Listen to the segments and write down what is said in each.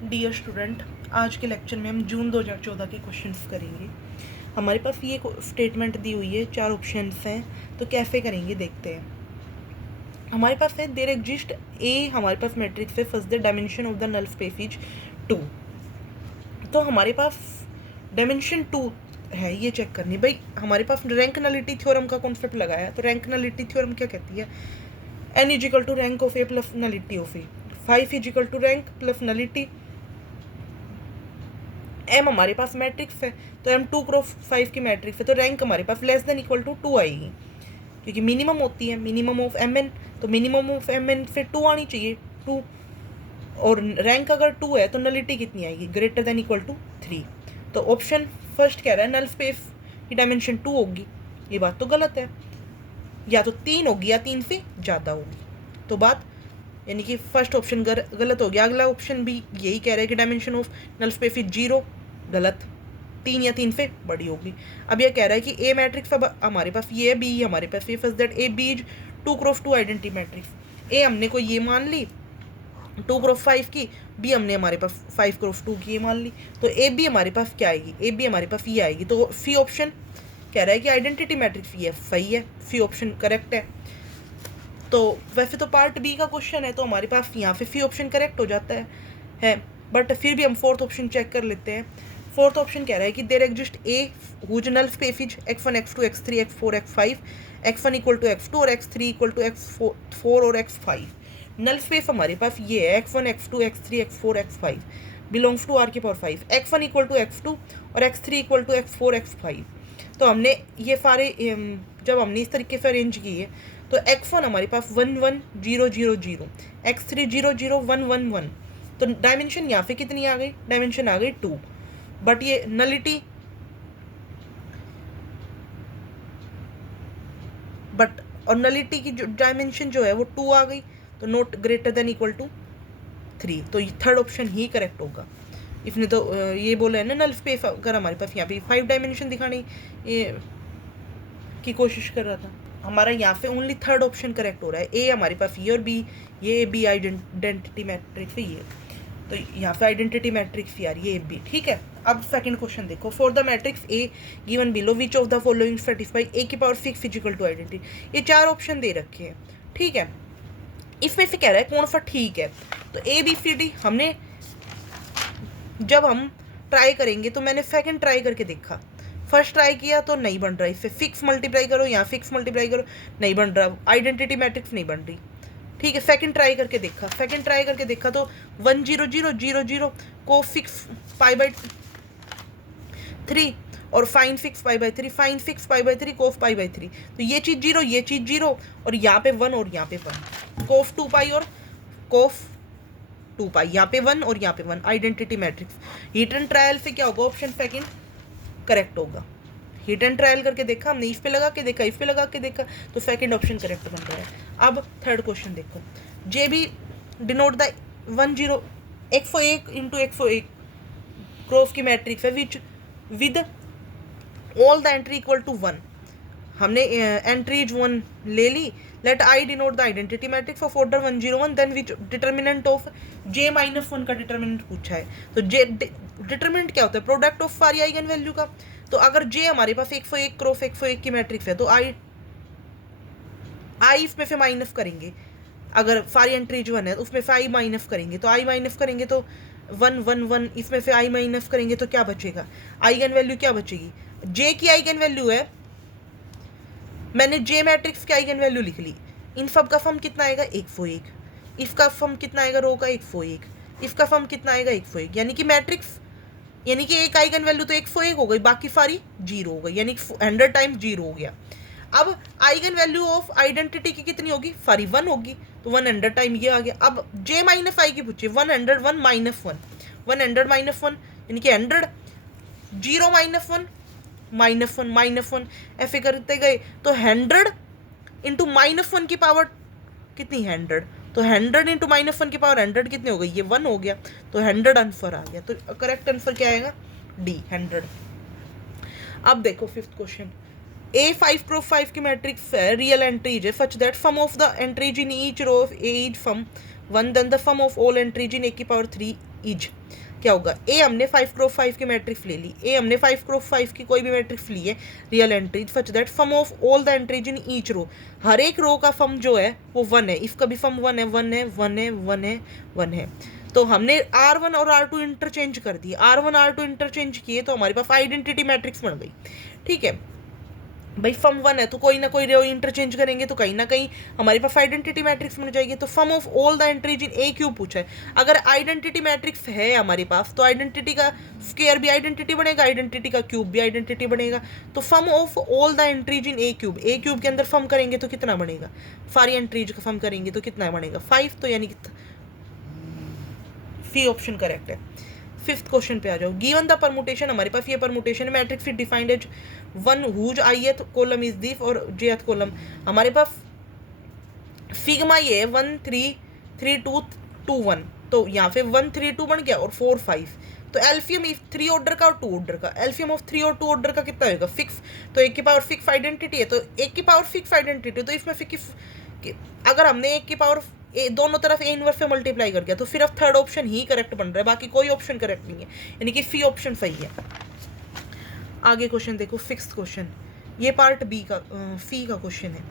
Dear student, आज के lecture में हम जून 2014 के क्वेश्चंस करेंगे। हमारे पास ये स्टेटमेंट दी हुई है, 4 ऑप्शंस हैं, तो कैसे करेंगे देखते हैं। हमारे पास है देयर एग्जिस्ट ए, हमारे पास मैट्रिक्स है, first the dimension of the null space is 2। तो हमारे पास डायमेंशन 2 है, ये चेक करनी। भाई हमारे पास रैंक नलिटी थ्योरम का कॉन्सेप्ट लगाया है, तो रैंक नलिटी थ्योरम क्या कहती है? n is equal to rank of A plus nullity of A, 5 is equal to rank plus nullity. M हमारे पास मैट्रिक्स है, तो एम 2 क्रॉस 5 की मैट्रिक्स है, तो रैंक हमारे पास लेस देन इक्वल टू 2 आएगी, क्योंकि मिनिमम होती है मिनिमम ऑफ एम एन, तो मिनिमम ऑफ एम एन से 2 आनी चाहिए, 2। और रैंक अगर 2 है तो नलिटी कितनी आएगी? Greater than equal to 3। तो ऑप्शन फर्स्ट कह रहा है नल स्पेस की डायमेंशन 2 होगी, ये बात तो गलत है। या तो 3 होगी या 3 से ज़्यादा होगी, तो बात यानी कि फर्स्ट ऑप्शन गलत हो गया। अगला ऑप्शन भी यही कह रहा है कि dimension of null space is 0, गलत, 3 या 3 से बड़ी होगी। अब यह कह रहा है कि ए मैट्रिक्स अब हमारे पास ये है, बी हमारे पास ये, first that A B is 2 cross 2 identity matrix. A हमने को ये मान ली 2 क्रॉस 5 की, बी हमने हमारे पास 5 क्रॉस 2 की ये मान ली, तो ए बी हमारे पास क्या आएगी? ए बी हमारे पास ये आएगी। तो सी ऑप्शन कह रहा है कि आइडेंटिटी मैट्रिक्स ये सही है, सी ऑप्शन करेक्ट है। तो वैसे तो पार्ट बी का क्वेश्चन है, तो हमारे पास यहाँ पे सी ऑप्शन करेक्ट हो जाता है, बट फिर भी हम फोर्थ ऑप्शन चेक कर लेते हैं। फोर्थ ऑप्शन कह रहा है कि there exist A whose null space is x1 x2 x3 x4 x5, x1 equal to x2 और x3 इक्वल टू x4 और x5। नल स्पेस हमारे पास ये है x1 x2 x3 x4 x5 belongs to r की power 5, x1 equal to x2 और x3 equal to x4 x5। तो हमने ये सारे जब हमने इस तरीके से अरेंज किए, तो x1 हमारे पास 1 1 0 0 0, x3 0 0 1 1 1, तो डायमेंशन यहाँ पे कितनी आ गई? डायमेंशन आ गई 2, बट ये नलिटी और नलिटी की जो डायमेंशन जो है वो 2 आ गई, तो not greater than equal to 3, तो ये थर्ड ऑप्शन ही करेक्ट होगा। इसने तो ये बोला है ना नल स्पेस, अगर हमारे पास यहाँ पे 5 डायमेंशन दिखाने ये की कोशिश कर रहा था, हमारा यहाँ पे ओनली थर्ड ऑप्शन करेक्ट हो रहा है। ए हमारे पास ये और बी, ये बी आइडेंटिटी मैट्रिक्स ये, तो यहाँ पे आइडेंटिटी मैट्रिक्स यार ये बी, ठीक है। अब सेकंड क्वेश्चन देखो, for the matrix A given below which of the following satisfy A की पावर 6 फिजिकल टू आइडेंटिटी। ये 4 ऑप्शन दे रखे हैं, ठीक है। इसमें से कह रहा है कौन सा ठीक है, तो ए बी सी डी हमने जब हम ट्राई करेंगे, तो मैंने सेकंड ट्राई करके देखा, फर्स्ट ट्राई किया तो नहीं बन रहा, इससे 6 मल्टीप्लाई करो, यहाँ 6 मल्टीप्लाई करो, नहीं बन रहा, आइडेंटिटी मैट्रिक्स नहीं बन रही, ठीक है। सेकंड ट्राई करके देखा, तो 1 0 0 0 0 को 6 पाई बाई 3 और fine 6 pi by 3, fine 6 pi by 3 कोफ पाई बाई 3, तो ये चीज़ 0, ये चीज़ 0, और यहाँ पे 1 और यहाँ पे 1, कोफ 2 पाई और कोफ 2 पाई, यहाँ पे 1 और यहाँ पे 1, identity matrix. Hit and trial से क्या होगा? ऑप्शन सेकंड करेक्ट होगा। हिट एंड ट्रायल करके देखा हमने, इस पे लगा के देखा, इस पे लगा के देखा, तो सेकंड ऑप्शन करेक्ट बन रहा है। अब थर्ड क्वेश्चन देखो, J B denote the 1 0 101 into 101 cross की मैट्रिक्स है which with all the entry equal to 1। हमने एंट्रीज 1 ले ली। Let I denote the identity matrix of order 1 0 1, then which determinant of J minus 1 का determinant पूछा है। तो जे डिटर्मिनेंट क्या होता है? प्रोडक्ट ऑफ सारी आइगन वैल्यू का। तो अगर जे हमारे पास 101 क्रॉस 101 की मैट्रिक्स है, तो आई इसमें से माइनस करेंगे, अगर सारी एंट्रीज 1 है तो उसमें से आई माइनस करेंगे, तो आई माइनस करेंगे तो 1 1 1, इसमें से आई माइनस करेंगे तो क्या बचेगा? आइगन वैल्यू क्या बचेगी? जे की आइगन वैल्यू है, मैंने जे मैट्रिक्स की आइगन वैल्यू लिख ली, इन सब का फॉर्म कितना आएगा? 101, इसका फॉर्म कितना आएगा? रो का 101, इसका फॉर्म कितना आएगा? 101, यानी कि मैट्रिक्स, यानी कि एक आइगन वैल्यू तो 101 हो गई, बाकी सारी 0 हो गई, यानी 100 टाइम्स 0 हो गया। अब आइगन वैल्यू ऑफ आइडेंटिटी की कितनी होगी? सारी 1 होगी, तो 100 टाइम ये आ गया। अब जे माइनस आई की पूछिए, 101 माइनस 1, 100 माइनस 1 यानी कि 100, 0 माइनस 1 माइनस 1 ऐसे करते गए, तो 100 इंटू माइनस 1 की पावर कितनी? 100, तो 100 इंटू माइनस 1 की पावर 100 कितने हो गई? ये 1 हो गया, तो 100 आंसर आ गया। तो करेक्ट आंसर क्या आएगा? डी, 100। अब देखो फिफ्थ क्वेश्चन, ए 5 क्रॉस 5 की मैट्रिक्स है, रियल एंट्रीज है, such that sum of the entries in each row of A is sum 1, then the sum of all entries in A की पावर 3 इज क्या होगा, ए हमने 5x5 की मैट्रिक्स ले ली, ए हमने 5x5 की कोई भी मैट्रिक्स ली है real entries such that sum of all the entries in each row, हर एक रो का सम जो है वो 1 है, इफ का भी सम 1 है 1 है 1 है 1 है 1 है। तो हमने R1 और R2 इंटरचेंज कर दिए, R1 R2 इंटरचेंज किए तो हमारे पास आइडेंटिटी मैट्रिक्स बन गई। ठीक है भाई, फम 1 है तो कोई ना कोई रो इंटरचेंज करेंगे तो कहीं ना कहीं हमारे पास आइडेंटिटी मैट्रिक्स बन जाएगी। तो sum of all the entries in A cube पूछा है, अगर आइडेंटिटी मैट्रिक्स है हमारे पास तो आइडेंटिटी का स्क्वायर भी आइडेंटिटी बनेगा, आइडेंटिटी का क्यूब भी आइडेंटिटी बनेगा। तो sum of all the entries in A cube के अंदर सम करेंगे तो कितना बनेगा, सारी एंट्रीज का सम करेंगे तो कितना बनेगा 5, तो यानी कि सी ऑप्शन करेक्ट है। फिफ्थ क्वेश्चन पे आ जाओ, गिवन द परमुटेशन, हमारे पास ये परमुटेशन है, matrix is defined as 1 whose ith column is this और jth कॉलम, हमारे पास सिग्मा ये है 1 3 3 2 2 1, तो यहाँ पे 1 3 2 बन गया और 4 5, तो एल्फियम 3 ऑर्डर का और 2 ऑर्डर का, एल्फियम ऑफ 3 और 2 ऑर्डर का कितना होगा 6, तो एक की पावर 6 आइडेंटिटी है, तो एक की पावर 6 आइडेंटिटी, तो इसमें अगर हमने एक की पावर दोनों तरफ ए इनवर्स से मल्टीप्लाई कर दिया तो सिर्फ थर्ड ऑप्शन ही करेक्ट बन रहा है, बाकी कोई ऑप्शन करेक्ट नहीं है, यानी कि सी ऑप्शन सही है। आगे क्वेश्चन देखो, फिक्स्ड क्वेश्चन, ये पार्ट बी का सी का क्वेश्चन है।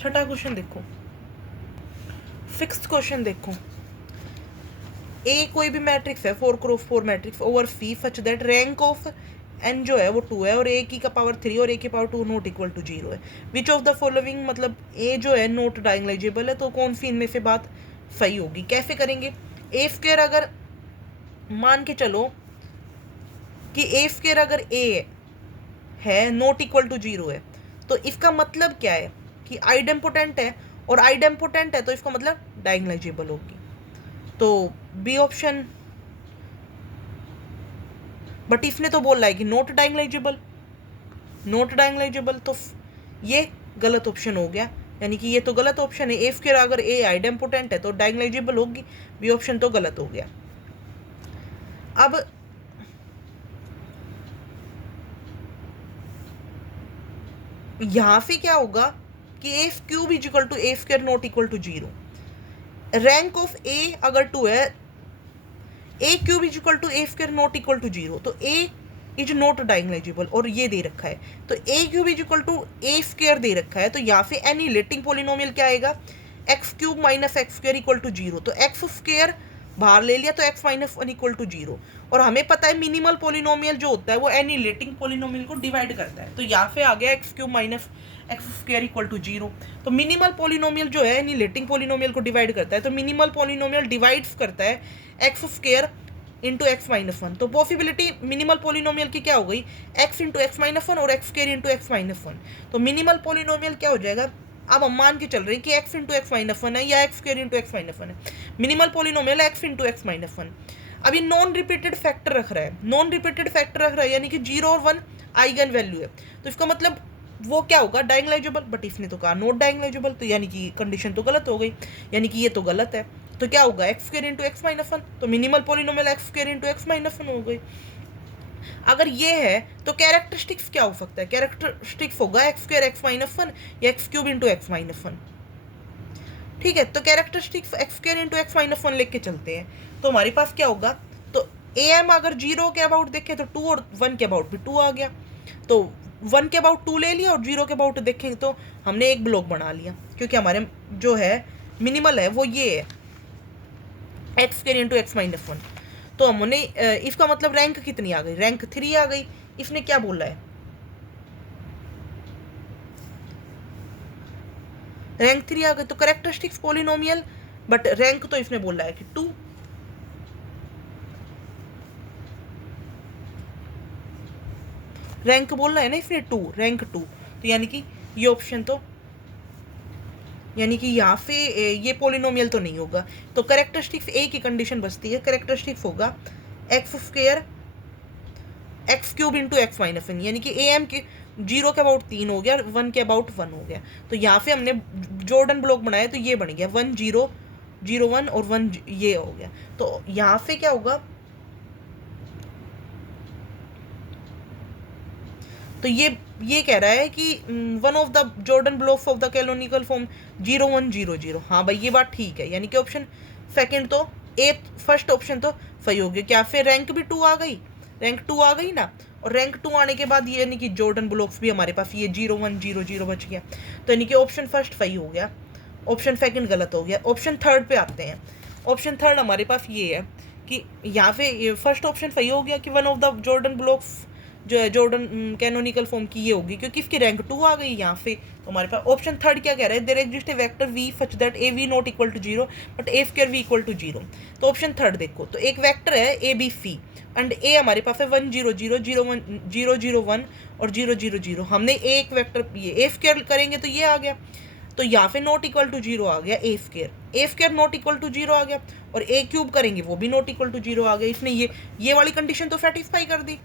छठा क्वेश्चन देखो, फिक्स्ड क्वेश्चन देखो, ए कोई भी मैट्रिक्स है 4x4 matrix over C such that rank of N जो है वो 2 है और ए की का पावर 3 और ए की पावर 2 नॉट इक्वल टू 0 है, विच ऑफ द फॉलोइंग, मतलब ए जो है नॉट डायगोनलाइजेबल है, तो कौन सी इनमें से बात सही होगी। कैसे करेंगे, ए स्क्वायर अगर मान के चलो कि ए स्क्वायर अगर ए है नॉट इक्वल टू 0 है, तो इसका मतलब क्या है कि आइडेम्पोटेंट है, और आइडेम्पोटेंट है तो इसका मतलब डायगोनलाइजेबल होगी, तो बी ऑप्शन। बट इसने तो बोल रहा है कि नॉट डायगोनलाइजेबल, नॉट डायगोनलाइजेबल, तो ये गलत ऑप्शन हो गया, यानी कि ये तो गलत ऑप्शन है, ए स्क्वायर अगर ए आइडेम्पोटेंट है तो डायगोनलाइजेबल होगी, बी ऑप्शन तो गलत हो गया। अब यहां से क्या होगा कि A cube is equal to A square not equal to 0, rank of A अगर 2 है, A cube is equal to A square not equal to 0, तो ए इज नॉट डायगोनलाइजेबल और ये दे रखा है, तो A cube is equal to A square दे रखा है, तो यहाँ पे एनिलेटिंग पॉलिनोमियल क्या आएगा, x cube minus x square equal to 0, तो एक्स स्क्वायर बाहर ले लिया तो एक्स माइनस 1 इक्वल टू 0, और हमें पता है मिनिमल पॉलिनोमियल जो होता है वो एनिलेटिंग पॉलिनोमियल को डिवाइड करता है, तो यहाँ पे आ गया x cube minus x square equal to 0, तो मिनिमल पॉलिनोमियल जो है एनिलेटिंग पॉलिनोमियल को डिवाइड करता है, तो मिनिमल पॉलिनोमियल डिवाइड्स करता है x square into x minus 1, तो पॉसिबिलिटी मिनिमल पॉलिनोमियल की क्या हो गई, एक्स इंटू एक्स माइनस 1 और x square into x minus 1, तो मिनिमल पॉलिनोमियल क्या हो जाएगा, अब हम मान के चल रहे हैं कि एक्स इंटू एक्स माइनस 1 है या x square into x minus 1 है, minimal polynomial x into x minus 1। अब ये नॉन रिपीटेड फैक्टर रख रहा है, नॉन रिपीटेड फैक्टर रख रहा है यानी कि 0 और 1 आइगन वैल्यू है, तो इसका मतलब वो क्या होगा डायगोनलाइजेबल, बट इसने तो कहा नॉट डायगोनलाइजेबल, तो यानी कि कंडीशन तो गलत हो गई, यानी कि ये तो गलत है, तो क्या होगा x square into x minus 1, तो minimal polynomial x square into x minus 1 हो गई। अगर ये है तो कैरेक्टरिस्टिक्स क्या हो सकता है, कैरेक्टरिस्टिक्स होगा एक्स स्क्वायर एक्स माइनस 1 या x cube into x minus 1। ठीक है, तो characteristics x square into x minus 1 लेके चलते हैं, तो हमारे पास क्या होगा, तो ए एम अगर 0 के अबाउट देखें तो 2 और 1 के अबाउट भी 2 आ गया, तो 1 के अबाउट 2 ले लिया और 0 के अबाउट देखेंगे तो हमने एक ब्लॉक बना लिया, क्योंकि हमारे जो है मिनिमल है वो ये है x square into x minus 1, तो हमने इसका मतलब रैंक कितनी आ गई, रैंक 3 आ गई। इसने क्या बोला है, रैंक 3 आ गई, तो कैरेक्टरिस्टिक्स पॉलिनोमियल, बट रैंक तो इसने बोला है कि 2, रैंक बोल रहा है ना इसने 2, रैंक 2, तो यानी कि ये ऑप्शन तो, यानी कि यहाँ पे ये पॉलिनोमियल तो नहीं होगा, तो कैरेक्टरिस्टिक्स ए की कंडीशन बचती है, कैरेक्टरिस्टिक्स होगा x square x cube into x minus 1, यानी कि ए एम के 0 के अबाउट 3 हो गया, 1 के अबाउट 1 हो गया, तो यहाँ पे हमने जॉर्डन ब्लॉक बनाया तो ये बन गया 1 0 0 1 और 1 ये हो गया, तो यहाँ पे क्या होगा, तो तो ये कह रहा है कि one of the Jordan blocks of the canonical form 0 1 0 0। हाँ भाई ये बात ठीक है, यानी कि ऑप्शन सेकंड तो फर्स्ट ऑप्शन तो सही हो गया। क्या फिर रैंक भी 2 आ गई, रैंक 2 आ गई ना, और रैंक 2 आने के बाद ये यानी कि जॉर्डन ब्लॉक्स भी हमारे पास ये 0 1 0 0 बच गया। तो यानी कि ऑप्शन फर्स्ट सही हो गया, ऑप्शन सेकंड गलत हो गया। ऑप्शन थर्ड पे आते हैं। ऑप्शन थर्ड हमारे पास ये है कि यहाँ पे फर्स्ट ऑप्शन सही हो गया कि one of the Jordan blocks जो है जॉर्डन कैनोनिकल फॉर्म की ये होगी, क्योंकि इसकी रैंक 2 आ गई यहाँ पे। तो हमारे पास ऑप्शन थर्ड क्या कह रहा है, there exist a vector V such that A V not equal to 0 but A square V equal to 0। तो ऑप्शन थर्ड देखो, तो एक वेक्टर है ए बी सी एंड ए हमारे पास है 1 0 0 0 1 0 0 1 और 0 0 0। हमने एक वेक्टर ये ए स्क्वायर करेंगे तो ये आ गया, तो यहाँ पे नॉट इक्वल टू 0 आ गया ए स्क्वायर नॉट इक्वल टू 0 आ गया, और ए क्यूब करेंगे वो भी नॉट इक्वल टू 0 आ गया। इसने ये वाली कंडीशन तो सेटिस्फाई कर दी।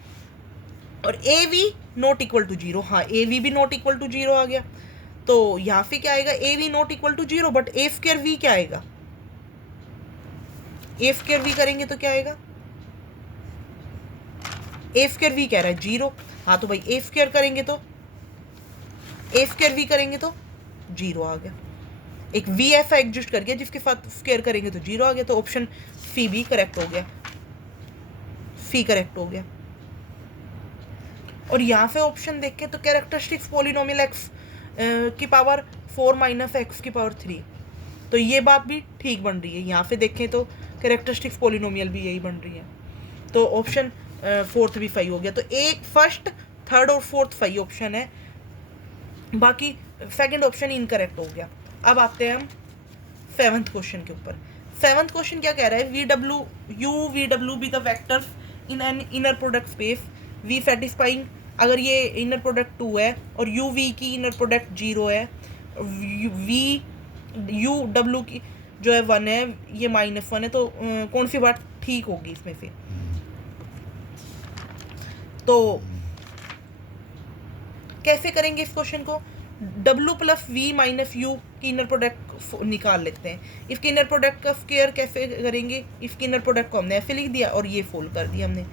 और A V not equal to 0, हाँ ए वी भी नॉट इक्वल टू 0 आ गया। तो यहाँ पे क्या आएगा, A V not equal to 0 but A square V क्या आएगा, ए स्क्वायर वी करेंगे तो क्या आएगा, ए स्क्वायर वी कह रहा है 0। हाँ तो भाई ए स्क्वायर करेंगे तो ए स्क्वायर वी करेंगे तो 0 आ गया। एक वी ऐसा एग्जिस्ट कर गया जिसके साथ स्क्वायर करेंगे तो 0 आ गया। तो ऑप्शन सी भी करेक्ट हो गया, सी करेक्ट हो गया। और यहाँ पे ऑप्शन देख के तो कैरेक्टरिस्टिक्स पॉलिनोमियल एक्स की पावर 4 माइनस एक्स की पावर 3, तो ये बात भी ठीक बन रही है। यहाँ पे देखें तो कैरेक्टरिस्टिक्स पॉलिनोमियल भी यही बन रही है। तो ऑप्शन फोर्थ भी सही हो गया। तो एक फर्स्ट थर्ड और फोर्थ सही ऑप्शन है, बाकी सेकंड ऑप्शन इनकरेक्ट हो गया। अब आते हैं हम सेवंथ क्वेश्चन के ऊपर। सेवंथ क्वेश्चन क्या कह रहा है, V W be the vectors in an inner product space V satisfying. अगर ये इनर प्रोडक्ट 2 है और यू वी की इनर प्रोडक्ट 0 है, वी यू डब्ल्यू की जो है 1 है, ये -1 है, तो कौन सी बात ठीक होगी इसमें से। तो कैसे करेंगे इस क्वेश्चन को, W plus V minus U की इनर प्रोडक्ट निकाल लेते हैं। इसके इनर प्रोडक्ट का स्क्वायर कैसे करेंगे, इसकी इनर प्रोडक्ट को हमने ऐसे लिख दिया और ये फोल्ड कर दिया हमने,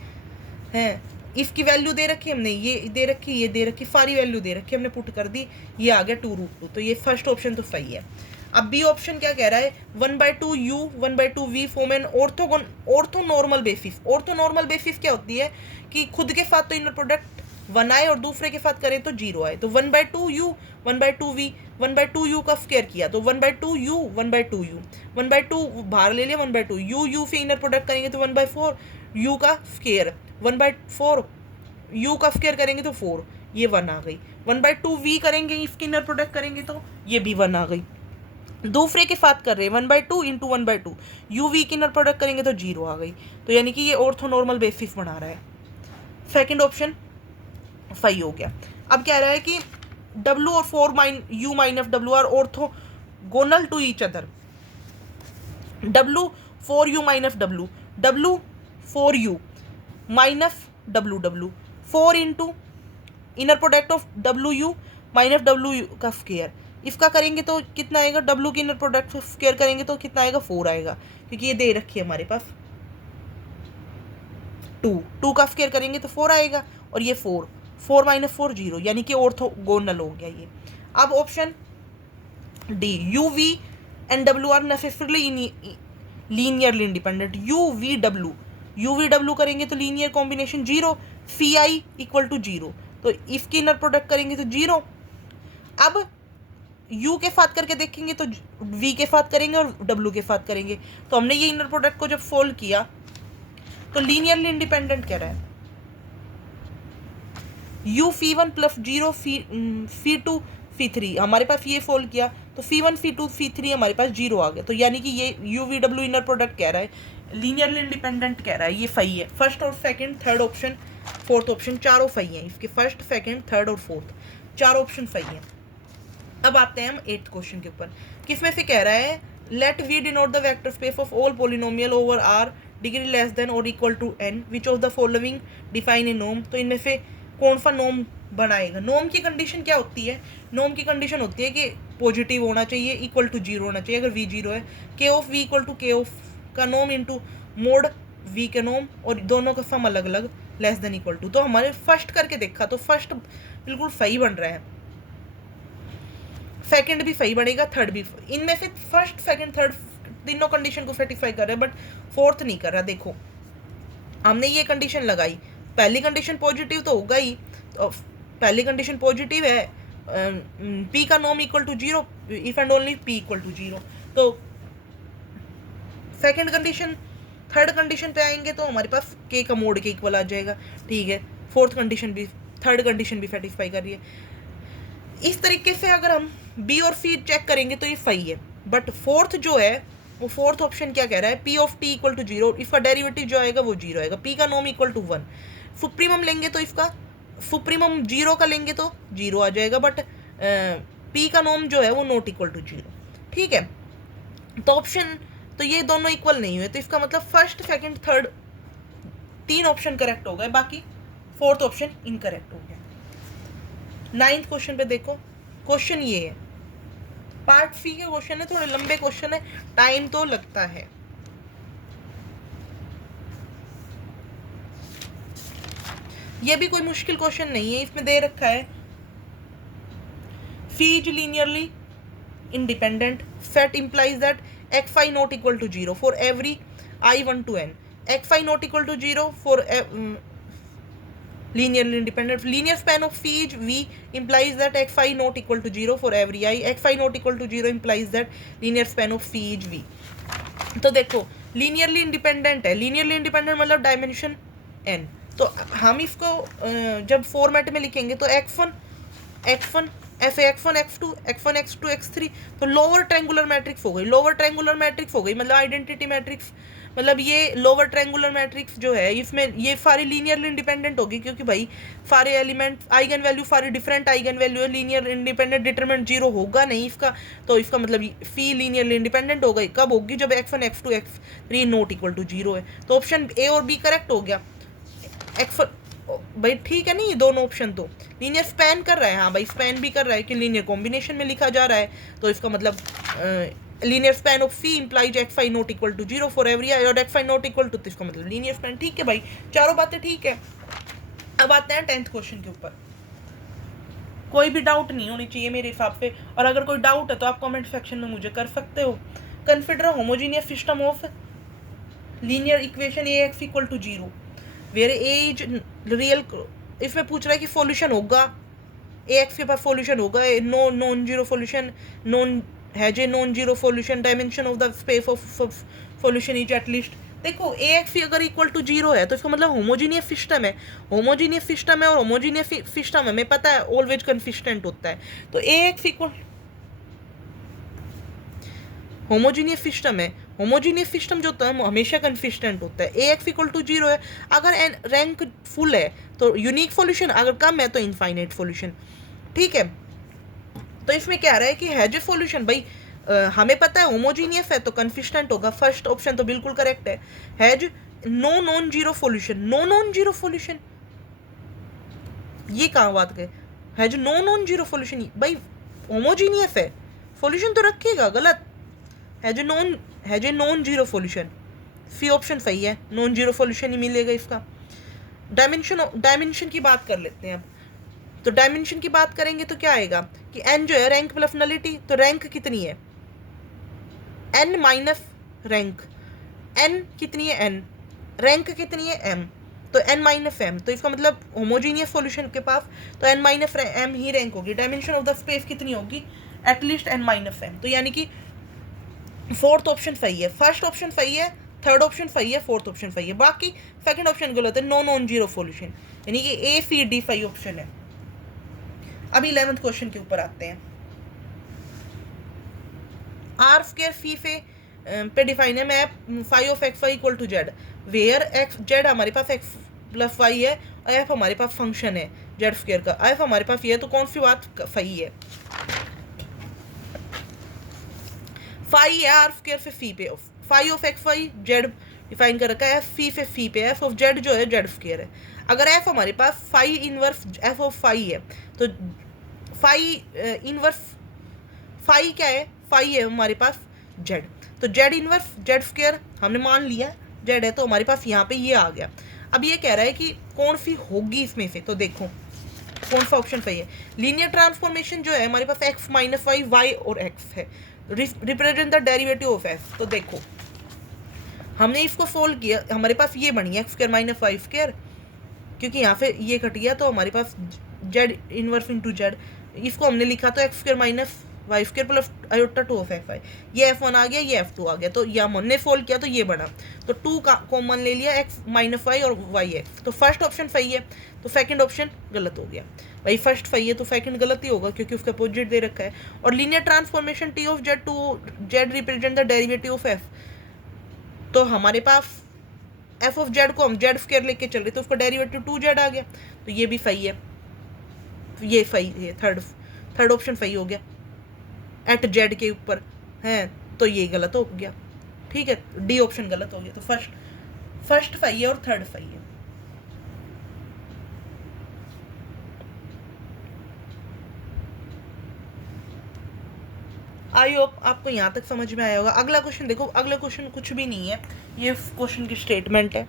हैं इसकी वैल्यू दे रखी हमने, ये दे रखी, ये दे रखी, सारी वैल्यू दे रखी हमने, पुट कर दी, ये आ गया 2√2। तो ये फर्स्ट ऑप्शन तो सही है। अब बी ऑप्शन क्या कह रहा है, 1/2 U 1/2 V form an orthonormal basis. Orthonormal basis क्या होती है कि खुद के साथ तो इनर प्रोडक्ट 1 आए और दूसरे के साथ करें तो 0 आए। तो 1/2 यू 1/2 वी 1/2 यू का स्क्वायर किया तो 1/2 यू 1/2 यू 1/2 बाहर ले लिया 1/2 यू से इनर प्रोडक्ट करेंगे तो 1/4 यू का स्क्वायर 1/4 यू का स्क्वायर करेंगे तो 4, ये 1 आ गई। 1/2 वी करेंगे इसकी इनर प्रोडक्ट करेंगे तो ये भी 1 आ गई। दूसरे के साथ कर रहे हैं 1/2 इंटू 1/2 यू वी की इनर प्रोडक्ट करेंगे तो 0 आ गई। तो यानी कि ये ऑर्थोनॉर्मल बेसिस बना रहा है। सेकंड ऑप्शन सही हो गया। अब कह रहा है कि W और 4 minus W are orthogonal to each other. W 4U minus W 4U minus W 4 into inner product of WU minus WU का स्क्वायर। इसका करेंगे तो कितना आएगा, W की इनर प्रोडक्ट स्क्वायर करेंगे तो कितना आएगा, 4 आएगा, क्योंकि ये दे रखी है हमारे पास 2 का स्क्वायर करेंगे तो 4 आएगा, और ये 4 माइनस 4 0, यानी कि ऑर्थोगोनल हो गया ये। अब option D, U V and W are necessarily linearly independent. U V W करेंगे तो linear combination 0, C I equal to 0, तो इसकी इनर प्रोडक्ट करेंगे तो 0। अब यू के साथ करके देखेंगे तो वी के साथ करेंगे और डब्ल्यू के साथ करेंगे, तो हमने ये इनर प्रोडक्ट को जब सोल्व किया तो लीनियरली इंडिपेंडेंट कह रहा है। You C1 plus 0 C2 C3 हमारे पास ये सोल्व किया तो C1 C2 C3 हमारे पास 0 आ गया। तो यानी कि ये you V W inner product कह रहा है, लीनियरली इंडिपेंडेंट कह रहा है, ये सही है। फर्स्ट और second third option fourth option चारों सही हैं, इसके फर्स्ट सेकंड थर्ड और फोर्थ चारों ऑप्शन सही हैं। अब आते हैं हम 8th क्वेश्चन के ऊपर, किसमें से कह रहा है let we denote the vector space of all polynomial over R degree less than और equal to n which of the following define a नोम। तो इनमें से कौन सा नोम बनाएगा। नोम की कंडीशन क्या होती है, नोम की कंडीशन होती है कि पॉजिटिव होना चाहिए, इक्वल टू 0 होना चाहिए। अगर v 0 है, k of v equal to k of का नोम इंटू मोड v के नोम, और दोनों का सम अलग अलग लेस देन इक्वल टू। तो हमारे फर्स्ट करके देखा तो फर्स्ट बिल्कुल सही बन रहा है, सेकंड भी सही बनेगा, थर्ड भी, इनमें से फर्स्ट सेकंड थर्ड तीनों कंडीशन को सेटिस्फाई कर रहे हैं, बट फोर्थ नहीं कर रहा। देखो हमने ये कंडीशन लगाई, पहली कंडीशन पॉजिटिव तो होगा ही, तो पहली कंडीशन पॉजिटिव है, पी का norm equal to 0 if and only P equal to 0। तो सेकंड कंडीशन, थर्ड कंडीशन पे आएंगे तो हमारे पास के का मोड के इक्वल आ जाएगा, ठीक है। फोर्थ कंडीशन भी, थर्ड कंडीशन भी सेटिस्फाई कर रही है। इस तरीके से अगर हम बी और सी चेक करेंगे तो ये सही है, बट फोर्थ जो है वो फोर्थ ऑप्शन क्या कह रहा है, P of T equal to 0, इसका डेरिवेटिव जो आएगा वो 0 आएगा, पी का नॉर्म इक्वल टू 1, सुप्रीमम लेंगे तो इसका सुप्रीमम 0 का लेंगे तो 0 आ जाएगा, बट पी का नॉर्म जो है वो नॉट इक्वल टू 0, ठीक है। तो ऑप्शन, तो ये दोनों इक्वल नहीं हुए, तो इसका मतलब फर्स्ट सेकंड थर्ड तीन ऑप्शन करेक्ट हो गए, बाकी फोर्थ ऑप्शन इनकरेक्ट हो गया। 9th क्वेश्चन पे देखो, क्वेश्चन ये है, पार्ट सी के क्वेश्चन है, थोड़े लंबे क्वेश्चन है, टाइम तो लगता है। ये भी कोई मुश्किल क्वेश्चन नहीं है, इसमें दे रखा है phi is linearly independent set implies that xi not equal to 0 for every I1 to n, xi not equal to 0 for linearly independent, linear span of phi is v implies that xi not equal to 0 for every I, xi not equal to 0 implies that linear span of phi is v। तो देखो linearly independent है, linearly independent मतलब dimension n, तो हम इसको जब format में लिखेंगे तो x1 x1 x2 x1 x2 x3, तो लोअर ट्रायंगुलर मैट्रिक्स हो गई, लोअर ट्रायंगुलर मैट्रिक्स हो गई, मतलब आइडेंटिटी मैट्रिक्स, मतलब ये लोअर ट्रायंगुलर मैट्रिक्स जो है इसमें ये सारी लीनियरली इंडिपेंडेंट होगी, क्योंकि भाई सारे एलिमेंट आइगन वैल्यू सारे डिफरेंट आइगन वैल्यू है, लीनियर इंडिपेंडेंट डिटरमिनेंट 0 होगा नहीं इसका, तो इसका मतलब फी लीनियरली इंडिपेंडेंट हो गई, कब होगी जब x1 x2 x3 not equal to 0 है। तो ऑप्शन ए और बी करेक्ट हो गया। भाई ठीक है नहीं, दोनों ऑप्शन तो लीनियर स्पैन कर रहा है, हाँ भाई स्पैन भी कर रहा है कि लीनियर कॉम्बिनेशन में लिखा जा रहा है, तो इसका मतलब linear span of C implies x not equal to 0 for every i और एक्स नॉट इक्वल टू, तो इसका मतलब लीनियर स्पैन, ठीक है भाई, चारों बातें ठीक है। अब आते हैं 10th क्वेश्चन के ऊपर, कोई भी डाउट नहीं होनी चाहिए मेरे हिसाब से, और अगर कोई डाउट है तो आप कमेंट सेक्शन में मुझे कर सकते हो। Consider homogeneous system of linear equation A X equal to 0 where A is real, इसमें पूछ रहा है कि सॉल्यूशन होगा, ए एक्स के पास सॉल्यूशन होगा, non zero solution, non has a non zero solution, dimension of the space of solution is at least. देखो ए x अगर इक्वल टू 0 है तो इसका मतलब होमोजीनियस सिस्टम है, होमोजीनियस सिस्टम है, और होमोजीनियस सिस्टम हमें पता है ऑलवेज कंसिस्टेंट होता है, तो ए एक्स इक्वल होमोजीनियस सिस्टम है, होमोजीनियस सिस्टम जो होता है हमेशा कंसिस्टेंट होता है, ए एक्स इक्वल टू 0 है, अगर रैंक फुल है तो यूनिक सॉल्यूशन, अगर कम है तो इनफाइनाइट सॉल्यूशन, ठीक है। तो इसमें क्या रहा है कि हैज ए सॉल्यूशन, भाई हमें पता है होमोजीनियस है तो कंसिस्टेंट होगा, फर्स्ट ऑप्शन तो बिल्कुल करेक्ट है। Has no non zero solution, no non zero solution, ये कहाँ बात गए, has no non zero solution, भाई होमोजीनियस है सॉल्यूशन तो रखेगा, गलत, has a non zero solution, C option सही है, नॉन जीरो सॉल्यूशन ही मिलेगा इसका। डायमेंशन की बात कर लेते हैं अब, तो डायमेंशन की बात करेंगे तो क्या आएगा कि n जो है रैंक प्लस नलिटी, तो रैंक कितनी है n माइनस रैंक, n कितनी है n, रैंक कितनी है m, तो n माइनस m, तो इसका मतलब होमोजीनियस सॉल्यूशन के पास तो n माइनस m ही रैंक होगी, डायमेंशन ऑफ द स्पेस कितनी होगी एटलीस्ट n माइनस m, तो यानी कि फोर्थ ऑप्शन सही है, फर्स्ट ऑप्शन सही है, थर्ड ऑप्शन सही है, फोर्थ ऑप्शन सही है, बाकी सेकंड ऑप्शन गलत है, नो नॉन जीरो सॉल्यूशन, यानी कि ए सी डी सही ऑप्शन है। अब 11th क्वेश्चन के ऊपर आते हैं, आर स्क्वायर फी पे डिफाइन है map phi of X Y equal to Z, where X Z हमारे पास एक्स प्लस वाई है और एफ हमारे पास फंक्शन है जेड स्क्वायर का, एफ हमारे पास ये है, तो कौन सी बात सही है, फाई है आर स्क्वायर से फी पे, phi of X Y Z define कर रखा है, फी से फी पे, एफ ऑफ जेड जो है जेड स्क्वायर है। अगर एफ हमारे पास phi inverse f of phi है तो फाई इनवर्स फाई क्या है, फाई है हमारे पास जेड, तो जेड इनवर्स जेड स्क्वायर हमने मान लिया जेड है, तो हमारे पास यहाँ पे ये आ गया। अब ये कह रहा है कि कौन सी होगी इसमें से, तो देखो कौन सा ऑप्शन सही है? लीनियर ट्रांसफॉर्मेशन जो है हमारे पास x माइनस वाई, वाई और x है, represent the derivative of f। तो देखो हमने इसको सोल्व किया, हमारे पास ये बनी X square minus Y square, क्योंकि यहाँ पे ये कट गया तो हमारे पास जेड इनवर्स इंटू जेड, इसको हमने लिखा तो X square minus Y square plus iota 2 of F I, ये F1 आ गया, ये F2 आ गया, तो ये हमने सोल्व किया तो ये बना, तो 2 का कॉमन ले लिया, x माइनस वाई और वाई एक्स, तो फर्स्ट ऑप्शन सही है, तो सेकंड ऑप्शन गलत हो गया। भाई फर्स्ट सही है तो सेकंड गलत ही होगा क्योंकि उसका अपोजिट दे रखा है। और linear transformation t of Z to Z represent the derivative of f, तो हमारे पास f ऑफ जेड को हम जेड स्क्वायर लेके चल रहे तो उसका डेरिवेटिव 2z आ गया, तो ये भी सही है, ये सही है, थर्ड ऑप्शन सही हो गया, एट जेड के ऊपर है, तो ये गलत हो गया, ठीक है, डी ऑप्शन गलत हो गया, तो फर्स्ट सही है और थर्ड सही है। आई होप आपको यहाँ तक समझ में आया होगा। अगला क्वेश्चन देखो, अगला क्वेश्चन कुछ भी नहीं है, ये क्वेश्चन की स्टेटमेंट है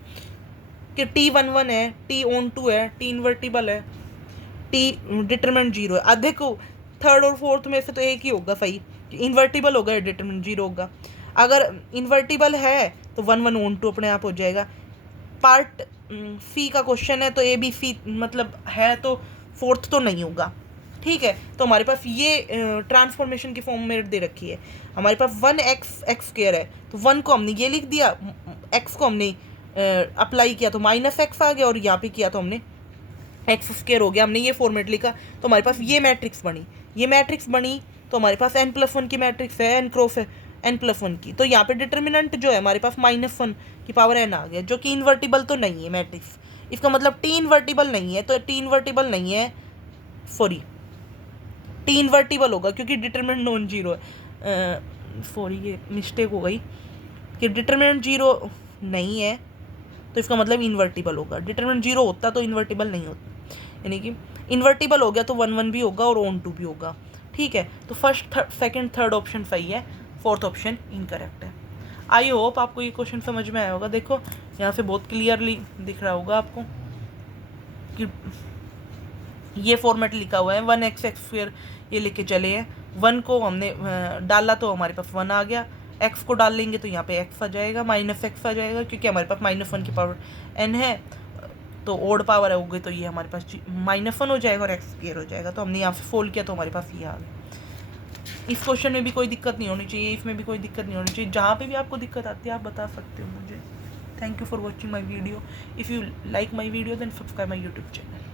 कि t11 है, t(on2) है, t इन्वर्टिबल है, t डिटरमिनेंट 0 है। अब देखो थर्ड और फोर्थ में से तो एक ही होगा सही, इन्वर्टिबल होगा या डिटरमिनेंट 0 होगा। अगर इन्वर्टिबल है तो 1 1 on2 अपने आप हो जाएगा। पार्ट सी का क्वेश्चन है तो ए बी सी मतलब है, तो फोर्थ तो नहीं होगा, ठीक है। तो हमारे पास ये ट्रांसफॉर्मेशन की फॉर्म में दे रखी है, हमारे पास 1x स्क्वायर है, तो 1 को हमने ये लिख दिया, x को हमने अप्लाई किया तो माइनस एक्स आ गया, और यहाँ पे किया तो हमने एक्स स्क्वायर हो गया, हमने ये फॉर्मेट लिखा, तो हमारे पास ये मैट्रिक्स बनी, ये मैट्रिक्स बनी, तो हमारे पास n+1 की मैट्रिक्स है, n क्रॉस है n+1 की, तो यहाँ पे डिटर्मिनेंट जो है हमारे पास -1 की पावर n आ गया, जो कि इन्वर्टिबल तो नहीं है मैट्रिक्स, इसका मतलब t इन्वर्टिबल नहीं है, तो t इन्वर्टिबल नहीं है, सॉरी t इन्वर्टिबल होगा क्योंकि डिटर्मिनेंट नॉन जीरो है, सॉरी ये मिस्टेक हो गई कि डिटर्मिनेंट 0 नहीं है, तो इसका मतलब इन्वर्टिबल होगा, डिटरमिनेंट 0 होता तो इन्वर्टिबल नहीं होता, यानी कि इन्वर्टिबल हो गया तो 1 1 भी होगा और on2 भी होगा, ठीक है। तो फर्स्ट सेकंड थर्ड ऑप्शन सही है, फोर्थ ऑप्शन इनकरेक्ट है। आई होप आपको ये क्वेश्चन समझ में आया होगा। देखो यहाँ से बहुत क्लियरली दिख रहा होगा आपको कि ये फॉर्मेट लिखा हुआ है, 1x स्क्वायर ये लेके चले हैं, 1 को हमने डाला तो हमारे पास 1 आ गया, x को डाल लेंगे तो यहाँ पे x आ जाएगा, -x आ जाएगा, क्योंकि हमारे पास -1 की पावर n है, तो ओड पावर हो गई, तो ये हमारे पास -1 हो जाएगा और x स्क्वायर हो जाएगा, तो हमने यहाँ पे फोल्ड किया तो हमारे पास ये आ गया। इस क्वेश्चन में भी कोई दिक्कत नहीं होनी चाहिए, इसमें भी कोई दिक्कत नहीं होनी चाहिए, जहाँ पे भी आपको दिक्कत आती है आप बता सकते हो मुझे। Thank you for watching my video. If you like my video then subscribe my YouTube channel.